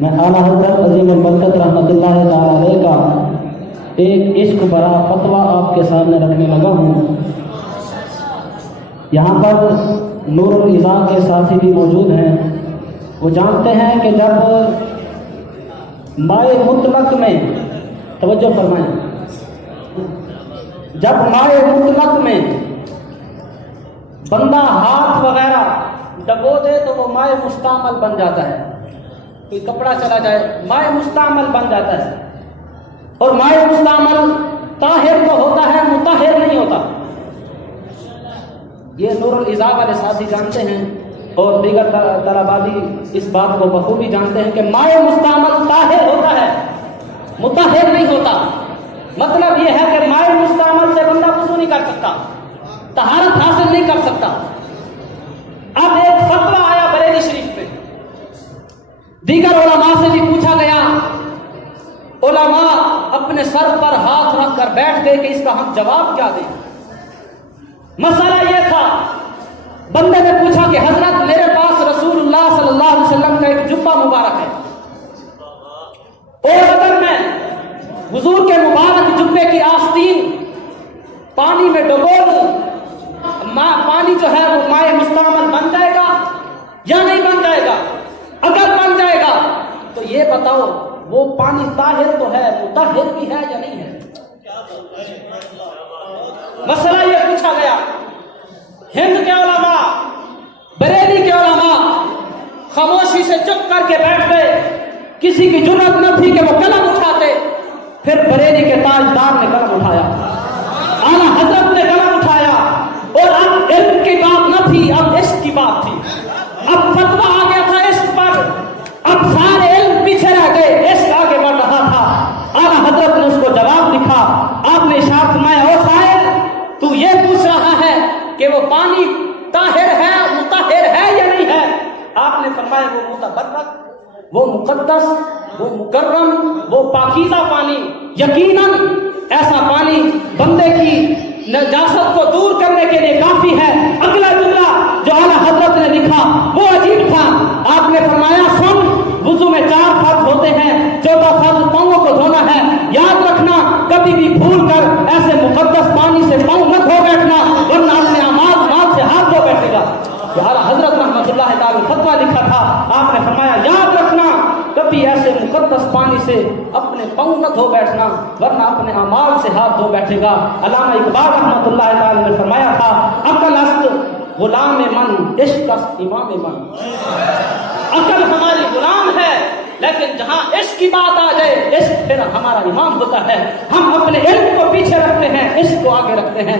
میں اعلیٰ حضرت عظیم البرکت رحمۃ اللہ تعالی علیہ کا ایک عشق بھرا فتویٰ آپ کے سامنے رکھنے لگا ہوں۔ یہاں پر نور العزا کے ساتھی بھی موجود ہیں۔ وہ جانتے ہیں کہ جب مائے مطلق میں توجہ فرمائیں، جب مائے مطلق میں بندہ ہاتھ وغیرہ دبو دے تو وہ مائے مستعمل بن جاتا ہے۔ کوئی کپڑا چلا جائے مائے مستعمل بن جاتا ہے، اور مائے مستعمل طاہر تو ہوتا ہے، مطہر نہیں ہوتا۔ یہ نور العزا والے ساتھی جانتے ہیں، اور دیگر طلباء بھی اس بات کو بخوبی جانتے ہیں کہ مائے مستعمل طاہر ہوتا ہے، مطہر نہیں ہوتا۔ مطلب یہ ہے کہ مائے مستعمل سے بندہ وضو نہیں کر سکتا، طہارت حاصل نہیں کر سکتا۔ اب ایک فتویٰ آیا بریلی شریف میں، دیگر علماء سے بھی پوچھا گیا، علماء اپنے سر پر ہاتھ رکھ کر بیٹھ گئے کہ اس کا ہم جواب کیا دیں۔ مسئلہ یہ تھا، بندے نے پوچھا کہ حضرت میرے پاس رسول اللہ صلی اللہ علیہ وسلم کا ایک جبہ مبارک ہے، اور اگر میں حضور کے مبارک جبے کی آستین پانی میں ڈبو دوں، پانی جو ہے وہ مائے مستعمل بن جائے گا یا نہیں بن جائے گا؟ اگر بن جائے گا تو یہ بتاؤ وہ پانی طاہر تو ہے، مطہر بھی ہے یا نہیں ہے؟ مسئلہ یہ پوچھا گیا۔ ہند کے علماء، بریلی کے علماء خاموشی سے چپ کر کے بیٹھ گئے، کسی کی جرأت نہ تھی کہ وہ قلم اٹھاتے۔ پھر بریلی کے تاجدار نے قلم اٹھایا، اعلیٰ حضرت نے قلم اٹھایا، اور اب علم کی بات نہ تھی، اب عشق کی بات تھی۔ اب فتویٰ آ گیا تھا عشق پر، اب سارے علم پیچھے رہ گئے، عشق آگے بڑھ رہا تھا۔ اعلیٰ حضرت نے اس کو جواب لکھا، آپ نے ارشاد فرمایا، او سائل تو یہ پوچھ رہا ہے کہ وہ پانی طاہر ہے، مطہر ہے یا نہیں ہے؟ آپ نے فرمایا وہ متبرک، وہ مقدس، وہ مکرم، وہ پاکیزہ پانی، یقیناً ایسا پانی بندے کی نجاست کو دور کرنے کے لیے کافی ہے۔ اگلا جملہ جو اعلیٰ حضرت نے لکھا وہ عجیب تھا۔ آپ نے فرمایا سن، وضو میں 4 فرض ہوتے ہیں، 14 فرض پاؤں کو دھونا ہے۔ یاد رکھنا کبھی بھی بھول کر ایسے مقدس پانی سے پاؤں مت دھو بیٹھنا، ورنہ اپنے اعمال سے ہاتھ دھو بیٹھے گا۔ اعلیٰ حضرت رحمۃ اللہ تعالی فتویٰ لکھا تھا، آپ نے فرمایا یاد رکھنا کبھی ایسے مقدس پانی سے اپنے پاؤں نہ دھو بیٹھنا، ورنہ اپنے اعمال سے ہاتھ دھو بیٹھے گا۔ علامہ اقبال رحمۃ اللہ تعالی نے فرمایا تھا، عقل است غلام من، عشق است امام من۔ عقل ہماری غلام ہے، لیکن جہاں عشق کی بات آ جائے، عشق پھر ہمارا امام ہوتا ہے۔ ہم اپنے علم کو پیچھے رکھتے ہیں، عشق کو آگے رکھتے ہیں۔